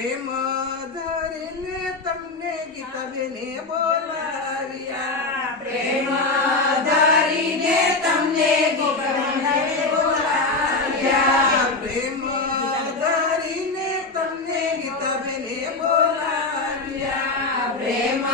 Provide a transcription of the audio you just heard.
પ્રેમ ધરીને તમને ગીતાબેને બોલાવ્યા પ્રેમ ધરીને તમને ગીતાબેને બોલાવ્યા પ્રેમ ધરીને તમને ગીતાબેને બોલાવ્યા પ્રેમ